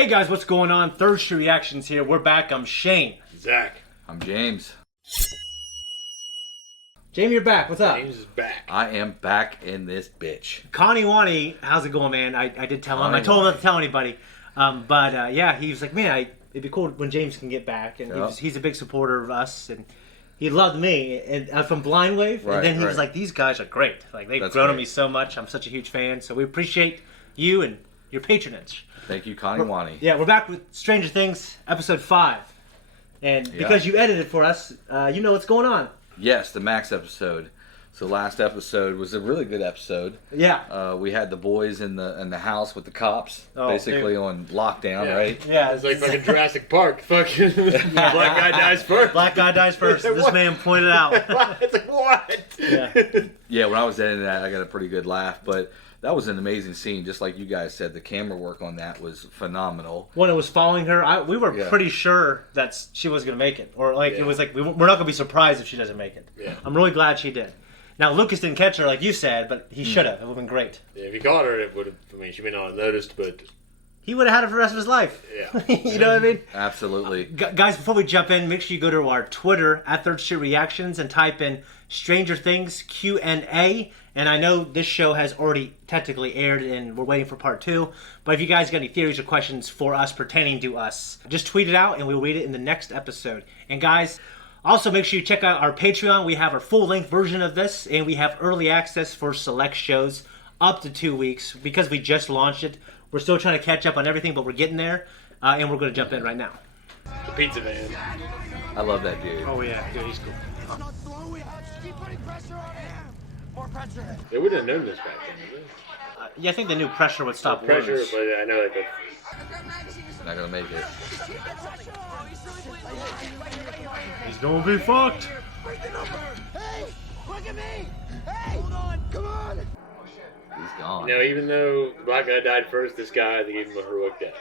Hey guys, what's going on? Third Street Reactions here. We're back. I'm Shane. Zack. I'm James. Jamie, you're back. What's up? James is back. I am back in this bitch. Connie Wani, how's it going, man? I did tell him. I told him not to tell anybody. Yeah, he was like, man, it'd be cool when James can get back. And he's a big supporter of us. And he loved me and from Blind Wave. Right, and then he was like, these guys are great. Like, they've grown on me so much. I'm such a huge fan. So we appreciate you and your patronage. Thank you, Connie Wani. Yeah, we're back with Stranger Things, episode 5. And because you edited for us, you know what's going on. Yes, the Max episode. So last episode was a really good episode. Yeah. We had the boys in the house with the cops, basically on lockdown, right? Yeah. It's like fucking Jurassic Park. Fucking black guy dies first. Black guy dies first. This man pointed out. It's like, what? Yeah. Yeah, when I was editing that, I got a pretty good laugh, but that was an amazing scene. Just like you guys said, the camera work on that was phenomenal. When it was following her, we were pretty sure that she was going to make it. Or it was like, we're not going to be surprised if she doesn't make it. Yeah. I'm really glad she did. Now, Lucas didn't catch her like you said, but he should have. It would have been great. Yeah, if he caught her, it would have, I mean, she may not have noticed, but... He would have had her for the rest of his life. Yeah. You know what I mean? Absolutely. Guys, before we jump in, make sure you go to our Twitter, @ThirdStreetReactions, and type in Stranger Things Q&A. And I know this show has already technically aired, and we're waiting for part 2. But if you guys got any theories or questions for us pertaining to us, just tweet it out, and we'll read it in the next episode. And guys, also make sure you check out our Patreon. We have our full-length version of this, and we have early access for select shows up to 2 weeks. Because we just launched it, we're still trying to catch up on everything, but we're getting there. And we're going to jump in right now. The pizza man. I love that dude. Oh, yeah. Dude, he's cool. They wouldn't have known this back then, would they? Yeah, I think the new pressure would stop Pressure, worms. but I know that. Not gonna make it. He's gonna be fucked. Hey, look at me! Hey, hold on, come on! He's gone. You know, even though the black guy died first, this guy, they gave him a heroic death.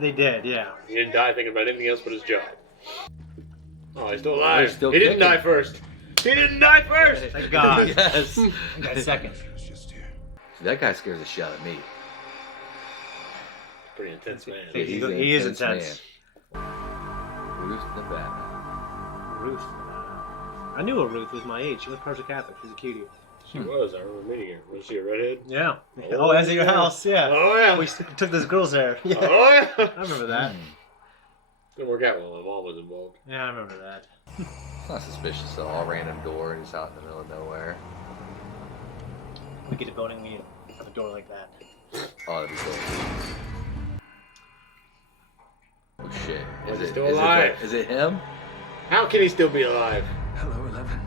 They did, yeah. He didn't die thinking about anything else but his job. Oh, he's still alive. Still he didn't kicking. die first. He didn't die first! Thank God. Yes. I got second. That guy scares the shit out of me. Pretty intense man. Yeah, He's an he is intense. man. Ruth, Nevada. Ruth. I knew a Ruth was my age. She was perfect Catholic. She's a cutie. She was. I remember meeting her. Was she a redhead? Yeah. Oh, as at your house, yeah. Oh, yeah. We took those girls there. Yeah. Oh, yeah. I remember that. Didn't work out well. My mom was involved. Yeah, I remember that. It's not suspicious though. All random door and just out in the middle of nowhere. We get a building, we have a door like that. Oh, that'd be cool. Oh shit. Is he still alive? Is it him? How can he still be alive? Hello, 11.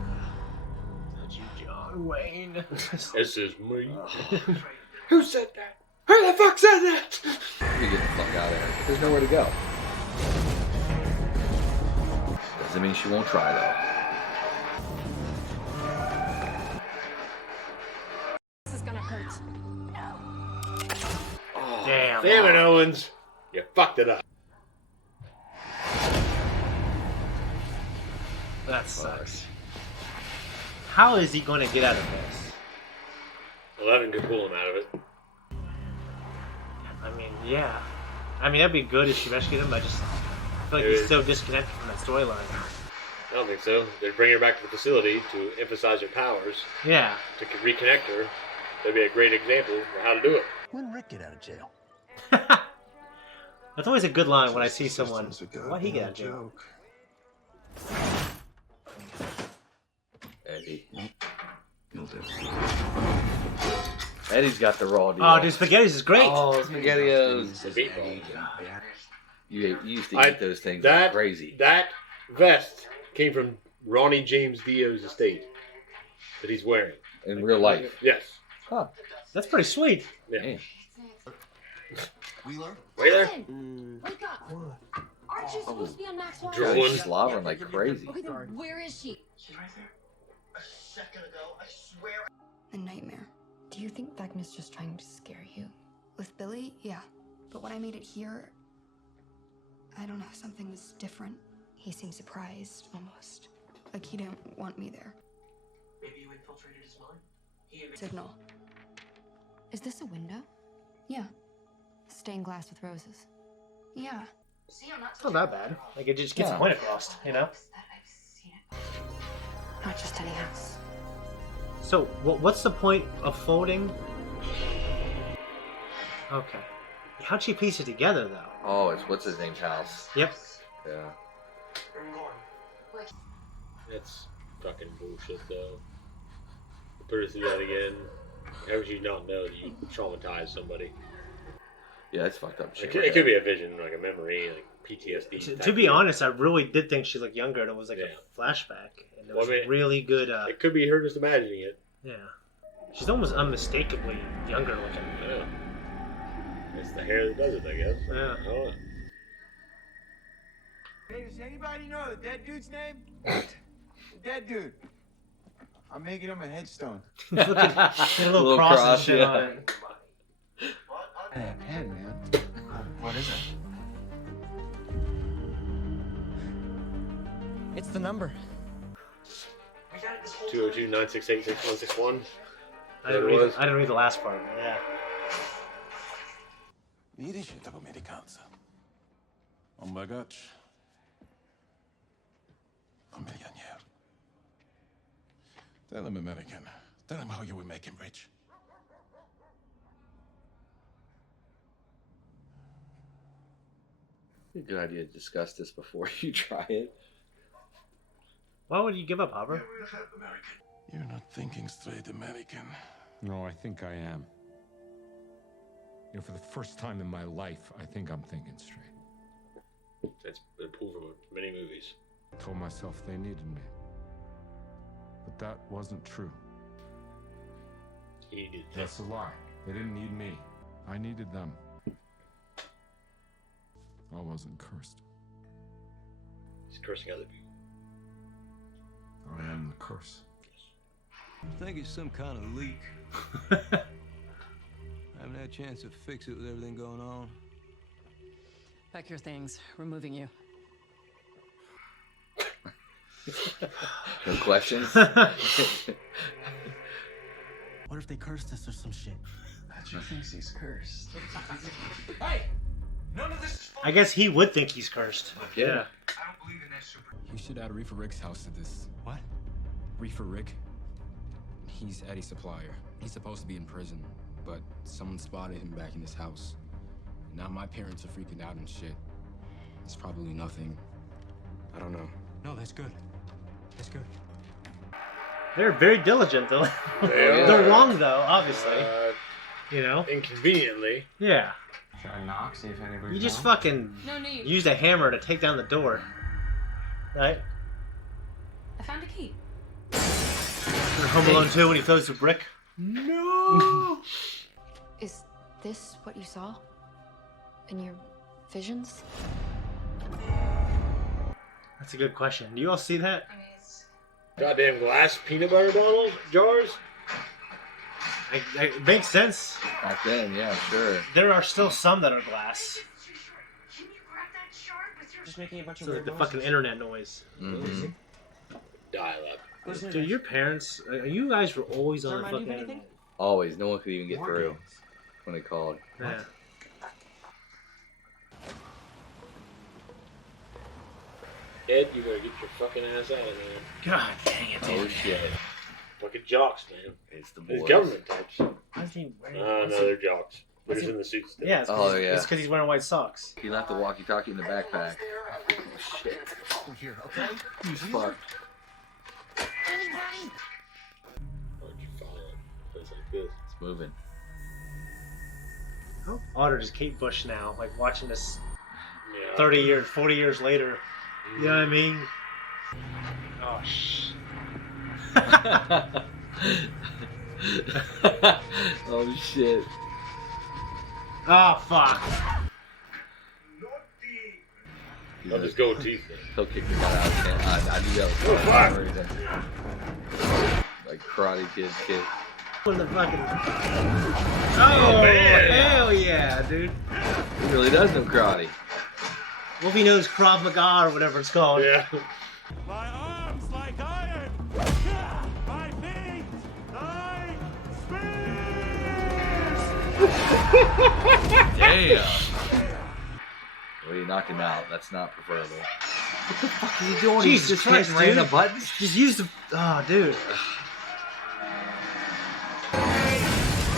That's you, John Wayne. This is me. Who said that? Who the fuck said that? We get the fuck out of there. There's nowhere to go. Doesn't mean she won't try though. This is gonna hurt. Oh, Damn. Damn it, Owens. You fucked it up. That sucks. How is he going to get out of this? 11 could pull him out of it. I mean, yeah. I mean, that'd be good if she rescued him, but I just feel like he's so disconnected from that storyline. I don't think so. They'd bring her back to the facility to emphasize her powers, Yeah. to reconnect her. That'd be a great example of how to do it. When Rick get out of jail? That's always a good line when I see someone. Why'd he get out of jail? Eddie. You'll do. Eddie's got the raw deal. Oh, dude, spaghetti's is great. Oh, SpaghettiOs. The meatball. You used to eat those things That like crazy. That vest came from Ronnie James Dio's estate that he's wearing. In real life. Yes. Huh. That's pretty sweet. Yeah. Man. Wheeler? Wheeler? Wake up! Aren't you supposed to be on Max Watch? Drooling. Drooling. Slobbering like crazy. Okay, then where is she? She's right there. A second ago, I swear. A nightmare. Do you think Vecna's just trying to scare you? With Billy, yeah. But when I made it here, I don't know, something was different. He seemed surprised, almost. Like he didn't want me there. Maybe you infiltrated his mind? Signal. Is this a window? Yeah. Stained glass with roses. Yeah. It's not that bad. Like, it just gets the point across, you know? Not just any house. So, what's the point of folding? Okay. How'd she piece it together, though? Oh, it's what's his name's house. Yep. Yeah. That's fucking bullshit, though. Put her through that again. How would you not know that you traumatized somebody? Yeah, it's fucked up shit. It could be a vision, like a memory, like PTSD. To be honest, I really did think she looked younger, and it was like a flashback. And it was really good. It could be her just imagining it. Yeah. She's almost unmistakably younger looking. Yeah. It's the hair that does it, I guess. Yeah. Oh. Hey, does anybody know the dead dude's name? The dead dude. I'm making him a headstone. Look at a little cross and shit on it. Hey, pen, man. What is it? It's the number. 202-968-6161. I didn't read the last part. Yeah. Видишь этого американца? Он богач. Он миллионер. Tell him, American. Tell him how you will make him rich. Good idea to discuss this before you try it. Why would you give up, Hopper? You're not thinking straight, American. No, I think I am. You know, for the first time in my life, I think I'm thinking straight. That's been pulled from many movies. I told myself they needed me. But that wasn't true. He needed them. That's a lie. They didn't need me. I needed them. I wasn't cursed. He's cursing other people. I am the curse. I think it's some kind of leak. I haven't had a chance to fix it with everything going on. Pack your things. We're moving you. No questions? What if they cursed us or some shit? She thinks he's cursed. Hey! None of this. I guess he would think he's cursed. Yeah. I don't believe in that super. You should add Reefer Rick's house to this. What? Reefer Rick? He's Eddie's supplier. He's supposed to be in prison, but someone spotted him back in his house. Now my parents are freaking out and shit. It's probably nothing. I don't know. No, that's good. That's good. They're very diligent, though. They're wrong, though, obviously. You know? Inconveniently. Yeah. Should I knock, see if anybody's You just home? fucking No need. used a hammer to take down the door. Right? I found a key. Home Alone 2 when he throws the brick. No! Is this what you saw? In your visions? That's a good question. Do you all see that? Goddamn glass peanut butter bottles, jars. It makes sense. Back then, yeah, sure. There are still some that are glass. Just making a bunch of So like weird the noises. fucking internet noise. Mm-hmm. Dial up. Dude, your parents, you guys were always Does that on the remind you of fucking anything? Always. No one could even get War through games. when they called. Yeah. Ed, you better get your fucking ass out of there. God dang it, dude. Oh, shit. Fucking jocks, man. It's the These boys. government types. Why is he wearing No, they're jocks. They're just in the suits. Still. Yeah, it's Oh, because he's wearing white socks. He left the walkie-talkie in the backpack. Oh, shit. We're here, okay? He's fucked. Anybody? Why'd you follow a place like this? It's moving. How odd is Kate Bush now? Like watching this Yeah. 30 years, 40 years later. You know what I mean? Oh, shh. Oh, shit. Oh, fuck. Love his goatee thing. He'll kick the guy out. I knew that was Oh, for some reason. Like Karate Kid. When the fucking... Oh, man. Hell yeah, dude. He really does know karate. Well, if he knows Krav Maga or whatever it's called. Yeah. My arms like iron. My feet like spears. Damn. Oh knock him out. That's not preferable. What the fuck is he doing? Jesus He's just Christ, hitting random dude. buttons. Just use the. Oh, dude.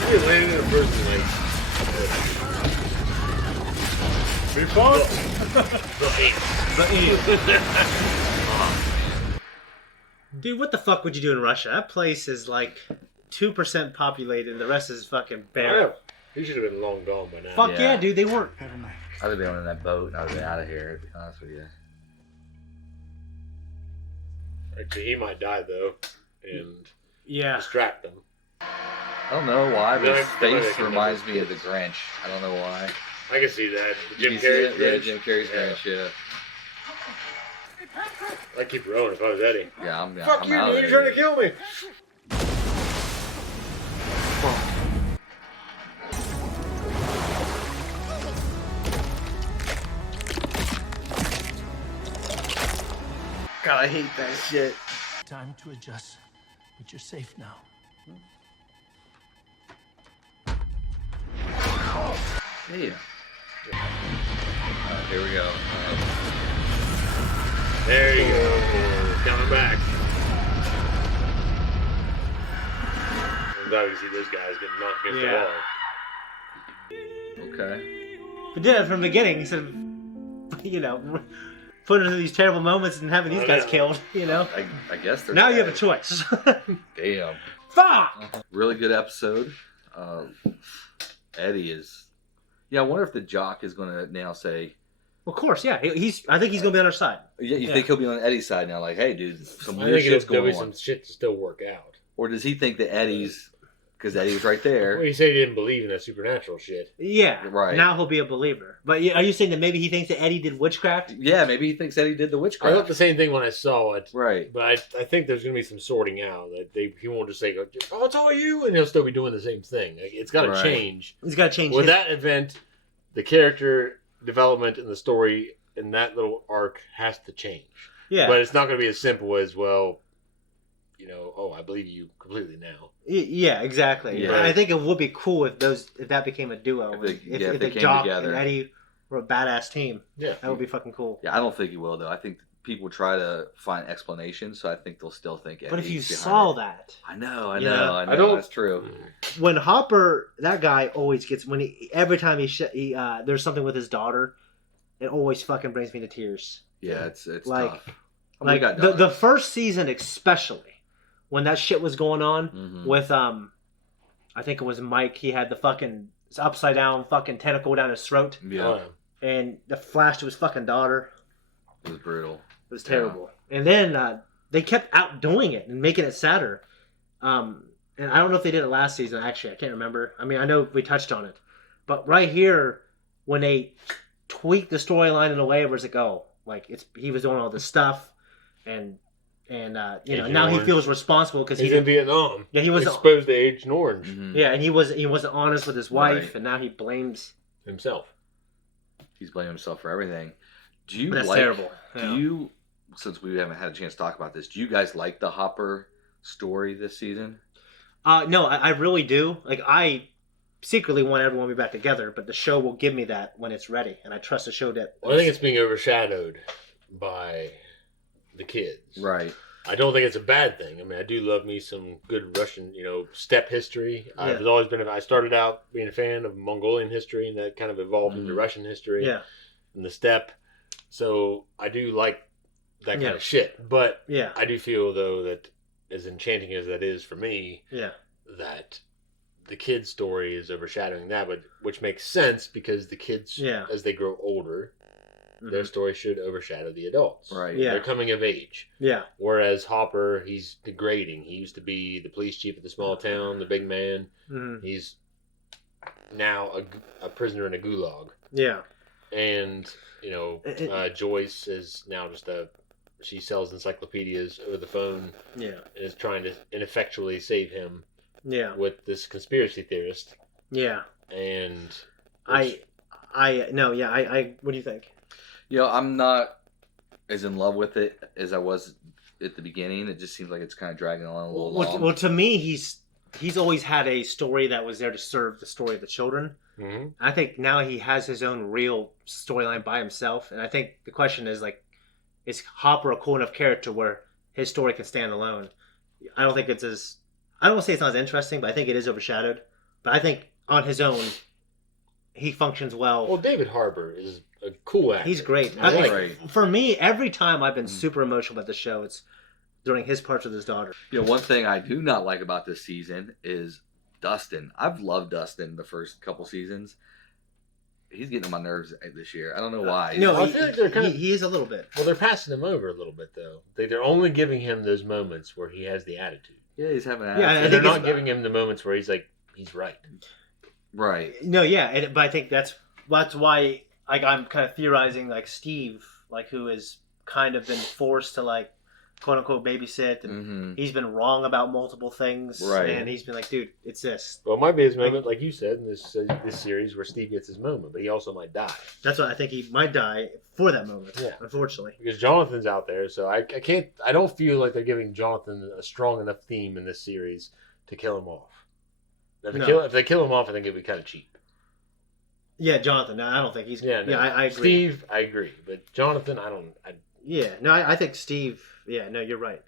He landed in a person like. Be fun. Dude, what the fuck would you do in Russia? That place is like 2% populated, and the rest is fucking barren. He should have been long gone by now. Fuck yeah, dude, they weren't. I'd have been on that boat and I'd have been out of here, to be honest with you. Actually, he might die though, and distract them. I don't know why, but his face reminds me of the Grinch. I don't know why. I can see that. Jim You see Carrey. it? Yeah, Jim Carrey's Grinch, yeah. I'd keep rolling if I was Eddie. Yeah, I'm Fuck I'm you, out dude! of You're there. trying to kill me. God, I hate that shit. Time to adjust, but you're safe now. Yeah. Here we go. There you go. Coming back. I'm glad to see those guys getting knocked against the wall. Okay. But did it from the beginning instead of, putting through these terrible moments and having these guys killed, I guess they're Now you have a choice. Damn. Fuck! Really good episode. Eddie is... Yeah, I wonder if the jock is going to now say... Of course, yeah. I think he's going to be on our side. Yeah, you think he'll be on Eddie's side now? Like, hey, dude, some I weird think shit's there'll be going on. some shit to still work out. Or does he think that Eddie's... Because Eddie was right there. Well, he said he didn't believe in that supernatural shit. Yeah. Right. Now he'll be a believer. But are you saying that maybe he thinks that Eddie did witchcraft? Yeah, maybe he thinks Eddie did the I witchcraft. thought the same thing when I saw it. Right. But I think there's going to be some sorting out. That he won't just say, "Oh, it's all you," and he'll still be doing the same thing. Like, it's got to Right. change. He's got to change. With that event, the character development in the story in that little arc has to change. Yeah. But it's not going to be as simple as, well, I believe you completely now. Yeah, exactly. Yeah. I think it would be cool if that became a duo. If If they the came Jock together. and Eddie were a badass team. Yeah. That would be fucking cool. Yeah, I don't think he will, though. I think people try to find explanations, so I think they'll still think Eddie's But if you behind saw it. that. I know, Yeah. I know. That's true. When Hopper, that guy always gets, every time he there's something with his daughter, it always fucking brings me to tears. Yeah, it's like, tough. Like the first season especially, when that shit was going on with I think it was Mike. He had the fucking upside down fucking tentacle down his throat. Yeah. And the flash to his fucking daughter. It was brutal. It was terrible. Yeah. And then they kept outdoing it and making it sadder. And I don't know if they did it last season. Actually, I can't remember. I mean, I know we touched on it, but right here when they tweaked the storyline in a way where it's like, he was doing all this stuff, and now he feels responsible because he's in Vietnam. Yeah, he was exposed to Agent Orange. Mm-hmm. Yeah, and he wasn't honest with his wife, Right. and now he blames himself. He's blaming himself for everything. That's terrible. Do you, since we haven't had a chance to talk about this, do you guys like the Hopper story this season? No, I really do. Like, I secretly want everyone to be back together, but the show will give me that when it's ready, and I trust the show that. Well, I think it's being overshadowed by the kids. Right. I don't think it's a bad thing. I mean, I do love me some good Russian, step history. Yeah. I've always been. I started out being a fan of Mongolian history, and that kind of evolved into Russian history. Yeah. And the steppe. So I do like that kind of shit. But yeah. I do feel though that, as enchanting as that is for me, yeah, that the kids' story is overshadowing that, but which makes sense because the kids, as they grow older, their story should overshadow the adults. Right. Yeah. They're coming of age. Yeah. Whereas Hopper, he's degrading. He used to be the police chief of the small town, the big man. Mm-hmm. He's now a prisoner in a gulag. Yeah. And, Joyce is now just she sells encyclopedias over the phone. Yeah. And is trying to ineffectually save him. Yeah. With this conspiracy theorist. Yeah. And what do you think? I'm not as in love with it as I was at the beginning. It just seems like it's kind of dragging on a little long. Well, to me, he's he's always had a story that was there to serve the story of the children. Mm-hmm. I think now he has his own real storyline by himself, and I think the question is like, is Hopper a cool enough character where his story can stand alone? I don't think it's as, I don't want to say it's not as interesting, but I think it is overshadowed. But I think on his own, he functions well. Well, David Harbour is a cool actor. He's great. For me, every time I've been super emotional about the show, it's during his parts with his daughter. One thing I do not like about this season is Dustin. I've loved Dustin the first couple seasons. He's getting on my nerves this year. I don't know why. No, I feel like they're he is a little bit. Well, they're passing him over a little bit, though. They're only giving him those moments where he has the attitude. Yeah, he's having an attitude. Yeah, and they're not giving him the moments where he's like, he's right. Right. No, yeah, but I think that's why I'm kind of theorizing like Steve, like who has kind of been forced to like quote unquote babysit, and he's been wrong about multiple things, right? And he's been like, dude, it's this. Well, it might be his moment, like you said in this series, where Steve gets his moment, but he also might die. That's what I think he might die for that moment. Yeah, unfortunately, because Jonathan's out there, so I don't feel like they're giving Jonathan a strong enough theme in this series to kill him off. If they kill him off, I think it'd be kind of cheap. Yeah, Jonathan. No, I don't think he's. Yeah, I agree. Steve, I agree, but Jonathan, I don't. I think Steve. Yeah, no, you're right.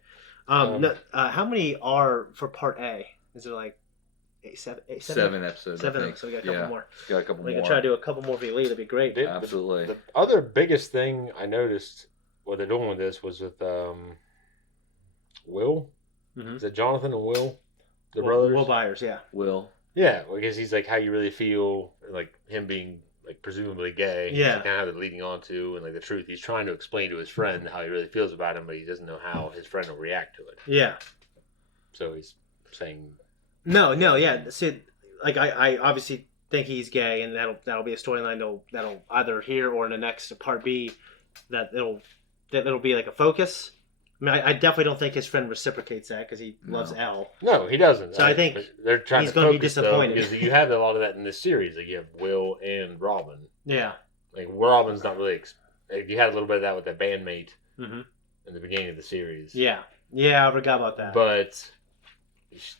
How many are for part A? Is there like seven episodes? 7, so we got a couple more. Got a couple more. We can try to do a couple more for Elite. That'd be great. Absolutely. The other biggest thing I noticed what they're doing with this was with Will. Mm-hmm. Is it Jonathan and Will? The brothers? Will Byers, yeah. Will. Yeah, because he's like how you really feel, like him being like presumably gay. Yeah. Like, kind of how they're leading on to, and like the truth. He's trying to explain to his friend how he really feels about him, but he doesn't know how his friend will react to it. Yeah. So he's saying. No, yeah. So, like I obviously think he's gay, and that'll be a storyline that'll either here or in the next part B that it'll be like a focus. I mean, I definitely don't think his friend reciprocates that because he loves Elle. No, he doesn't. So I think they're trying he's to going to be focus, disappointed. Though, because you have a lot of that in this series. Like you have Will and Robin. Yeah. Like Robin's not really. You had a little bit of that with that bandmate in the beginning of the series. Yeah. Yeah, I forgot about that. But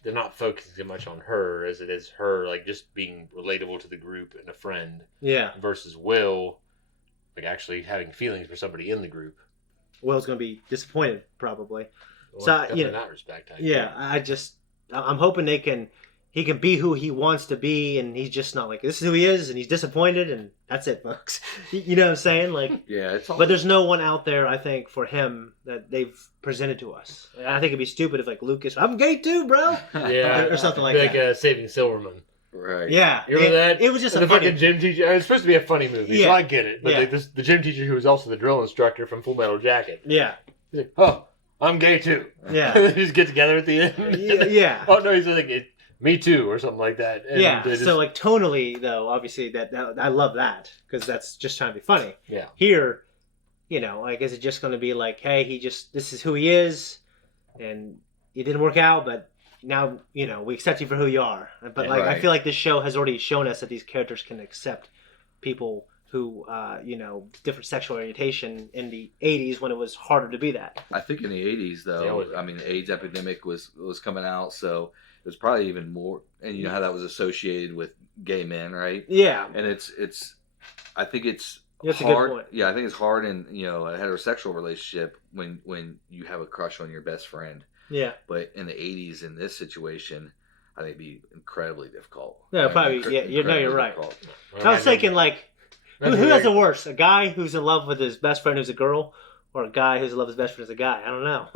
they're not focusing so much on her as it is her like just being relatable to the group and a friend. Yeah. Versus Will, like actually having feelings for somebody in the group. Will's going to be disappointed, probably. Well, so in that respect, I'm hoping he can be who he wants to be, and he's just not like this is who he is, and he's disappointed, and that's it, folks. You know what I'm saying? Like, yeah, but there's no one out there, I think, for him that they've presented to us. I think it'd be stupid if like Lucas, I'm gay too, bro. Yeah, or something like that. Like Saving Silverman. Right. Yeah. You remember that? It was just the fucking gym teacher. It's supposed to be a funny movie, so I get it. But the gym teacher who was also the drill instructor from Full Metal Jacket. Yeah. He's like, oh, I'm gay too. Yeah. And they just get together at the end. Yeah. Oh, no, he's like, me too, or something like that. And yeah. So, like, tonally, though, obviously, that I love that, because that's just trying to be funny. Yeah. Here, like, is it just going to be like, hey, this is who he is, and it didn't work out, but now, we accept you for who you are. But, like, I feel like this show has already shown us that these characters can accept people who, different sexual orientation in the 80s when it was harder to be that. I think in the 80s, though, the AIDS epidemic was coming out, so it was probably even more, and you know how that was associated with gay men, right? Yeah. And I think it's That's hard. A good point. Yeah, I think it's hard in, a heterosexual relationship when you have a crush on your best friend. Yeah. But in the 80s, in this situation, I think it'd be incredibly difficult. Yeah, probably. You're right. I was thinking, like, who has the worst? A guy who's in love with his best friend who's a girl, or a guy who's in love with his best friend who's a guy? I don't know.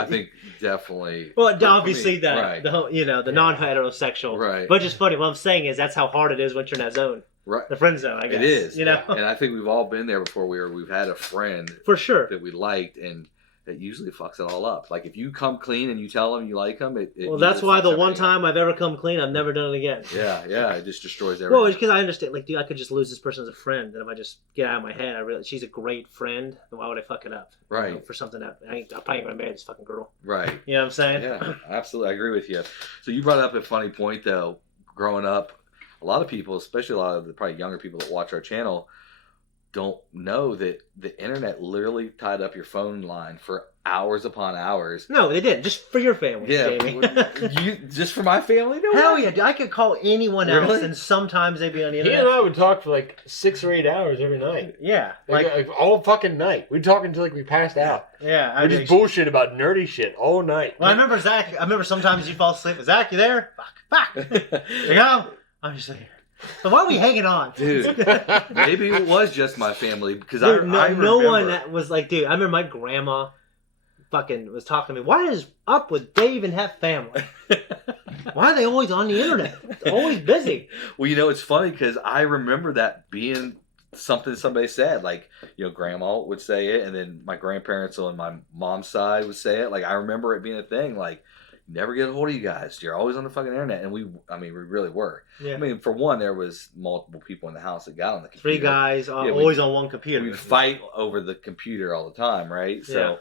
I think definitely. Well, obviously the non-heterosexual. Right. But just funny. What I'm saying is that's how hard it is once you're in that zone. Right. The friend zone, I guess. It is. And I think we've all been there before where we've had a friend for sure that we liked, and it usually fucks it all up. Like if you come clean and you tell them you like them, well, that's why the one time I've ever come clean, I've never done it again. Yeah, it just destroys everything. Well, it's because I understand. Like, dude, I could just lose this person as a friend, and if I just get out of my head, she's a great friend. Then why would I fuck it up? Right. For something that I'm probably gonna marry this fucking girl. Right. You know what I'm saying? Yeah, absolutely. I agree with you. So you brought up a funny point though. Growing up, a lot of people, especially a lot of the probably younger people that watch our channel, don't know that the internet literally tied up your phone line for hours upon hours. No, they didn't. Just for your family, Yeah, Jamie. Just for my family? No Hell way. yeah, dude, I could call anyone else, Really? and sometimes they'd be on the He internet. and I would talk for like 6 or 8 hours every night. Yeah, Like all fucking night. We'd talk until like we passed out. Yeah, we just bullshit about nerdy shit all night. Well, I remember Zach. I remember sometimes you fall asleep. Zach, you there? Fuck. You know? I'm just here. So why are we hanging on, dude? Maybe it was just my family because dude, I no remember. one that was like, dude. I remember my grandma fucking was talking to me. What is up with Dave and Hef family? Why are they always on the internet? They're always busy. Well, you know, it's funny because I remember that being something somebody said. Like, you know, grandma would say it, and then my grandparents on my mom's side would say it. Like, I remember it being a thing. Like, never get a hold of you guys. You're always on the fucking internet. And we really were. Yeah. I mean, for one, there was multiple people in the house that got on the computer. 3 guys, always on one computer. We'd fight over the computer all the time, right? So. Yeah.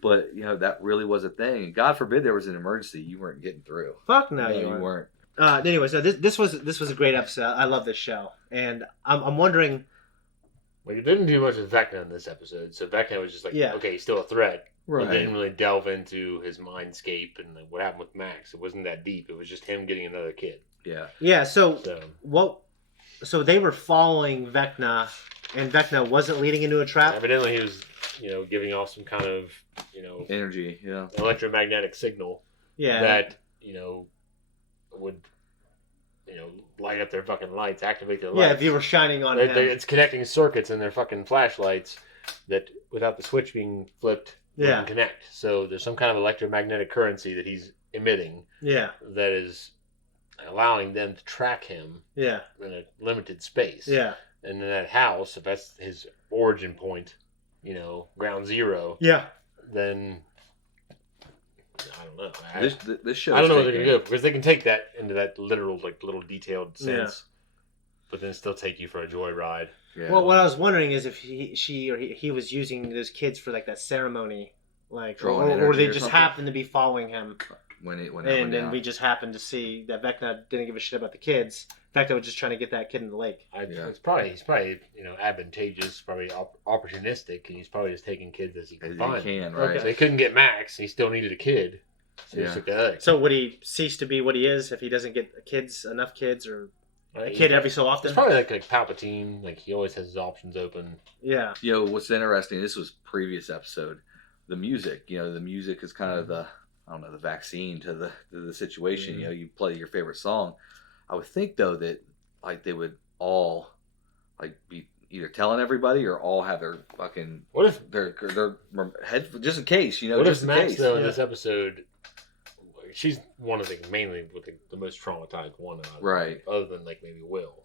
But, you know, that really was a thing. And God forbid there was an emergency. You weren't getting through. Fuck no, you weren't. Anyway, so this was a great episode. I love this show. And I'm wondering... Well, you didn't do much with Vecna in this episode. So Vecna was just like, okay, he's still a threat. Right. He didn't really delve into his mindscape and what happened with Max. It wasn't that deep. It was just him getting another kid. Yeah. Yeah, so they were following Vecna, and Vecna wasn't leading into a trap? Evidently he was... giving off some kind of, energy, electromagnetic signal. Yeah. That, would, light up their fucking lights, activate their lights. Yeah, if you were shining on him. It's connecting circuits in their fucking flashlights that, without the switch being flipped, wouldn't connect. So there's some kind of electromagnetic currency that he's emitting. Yeah. That is allowing them to track him. Yeah. In a limited space. Yeah. And in that house, if that's his origin point, ground zero. Yeah. Then I don't know. This show. I don't know what they're gonna do because they can take that into that literal, little detailed sense, but then still take you for a joyride. Yeah. Well, what I was wondering is if he was using those kids for like that ceremony, like, or they just happened to be following him. And then we just happened to see that Vecna didn't give a shit about the kids. Vecna was just trying to get that kid in the lake. He's probably advantageous, probably opportunistic, and he's probably just taking kids as he can find. Right? Okay. So he couldn't get Max. He still needed a kid. So he took the other kid. So would he cease to be what he is if he doesn't get enough kids, or a kid every so often? It's probably like Palpatine. Like he always has his options open. Yeah. What's interesting? This was previous episode. The music. The music is kind of the vaccine to the situation. Mm-hmm. You play your favorite song. I would think though that they would all be either telling everybody or all have their fucking their head just in case. What just if in Max case. though in this episode? She's one of the mainly the most traumatized one, right? Other than maybe Will,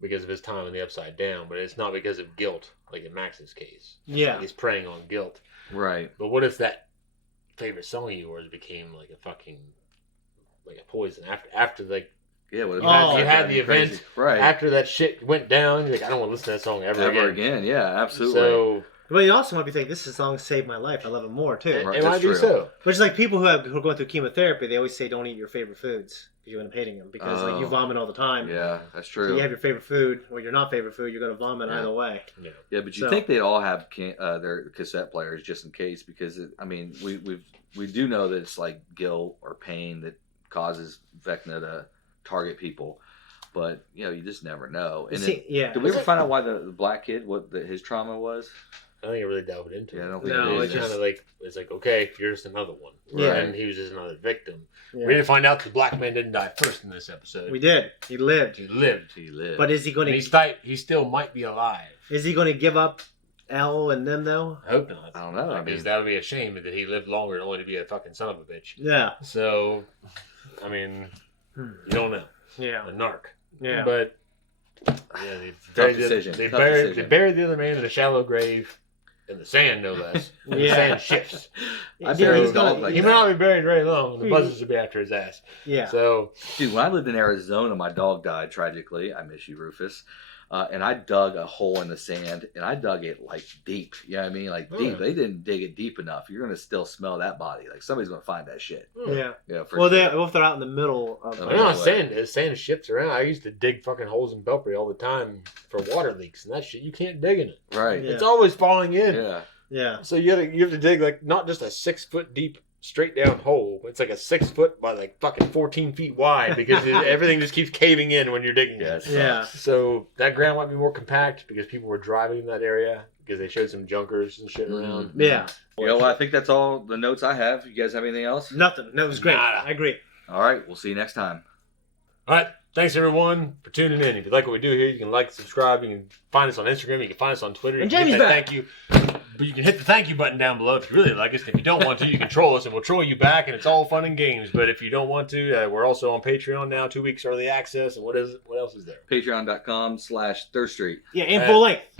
because of his time in the Upside Down, but it's not because of guilt, like in Max's case. Yeah, he's preying on guilt, right? But what if that favorite song of yours became like a fucking a poison after you had the event crazy. Right after that shit went down? You're like, I don't want to listen to that song ever again. Yeah, absolutely. So, but you also might be thinking, this song saved my life. I love it more too. It might be so. Which is like people who are going through chemotherapy. They always say, don't eat your favorite foods because you end up hating them because you vomit all the time. Yeah, that's true. So you have your favorite food or your not favorite food, you're going to vomit either way. Yeah, but you think they'd all have their cassette players just in case because we do know that it's like guilt or pain that causes Vecna to target people. But you just never know. And did we ever find out why the black kid his trauma was? I think it really delved into it. I don't think it's kind of it's okay, you're just another one. Yeah. And he was just another victim. Yeah. We didn't find out the black man didn't die first in this episode. We did. He lived. He lived. But is he going to... He still might be alive. Is he going to give up Elle and them, though? I hope not. I don't know. Because that would be a shame that he lived longer only to be a fucking son of a bitch. Yeah. So, you don't know. Yeah. A narc. Yeah. But, they buried the other man in a shallow grave. In the sand, no less. The sand shifts. He might not be buried very long. The buzzards will be after his ass. Yeah. So, dude, when I lived in Arizona, my dog died tragically. I miss you, Rufus. And I dug a hole in the sand, and I dug it like deep. You know what I mean? Like deep. They didn't dig it deep enough. You're gonna still smell that body. Like somebody's gonna find that shit. Yeah. Yeah. Well, if they're out in the middle of. I know sand shifts around. I used to dig fucking holes in Belpre all the time for water leaks and that shit. You can't dig in it. Right. It's always falling in. Yeah. Yeah. So you have to dig like not just a 6 foot deep straight down hole. It's like a 6 foot by like fucking 14 feet wide because everything just keeps caving in when you're digging it. Yeah. So that ground might be more compact because people were driving in that area because they showed some junkers and shit around. Yeah. Well, I think that's all the notes I have. You guys have anything else? Nothing. No, it was great. Nada. I agree. All right. We'll see you next time. All right. Thanks, everyone, for tuning in. If you like what we do here, you can like, subscribe. You can find us on Instagram. You can find us on Twitter. And you can Jamie's hit that back. thank you. But you can hit the thank you button down below if you really like us. If you don't want to, you can troll us, and we'll troll you back, and it's all fun and games. But if you don't want to, we're also on Patreon now, 2 weeks early access. And what else is there? Patreon.com/Third Street. Yeah, in full length.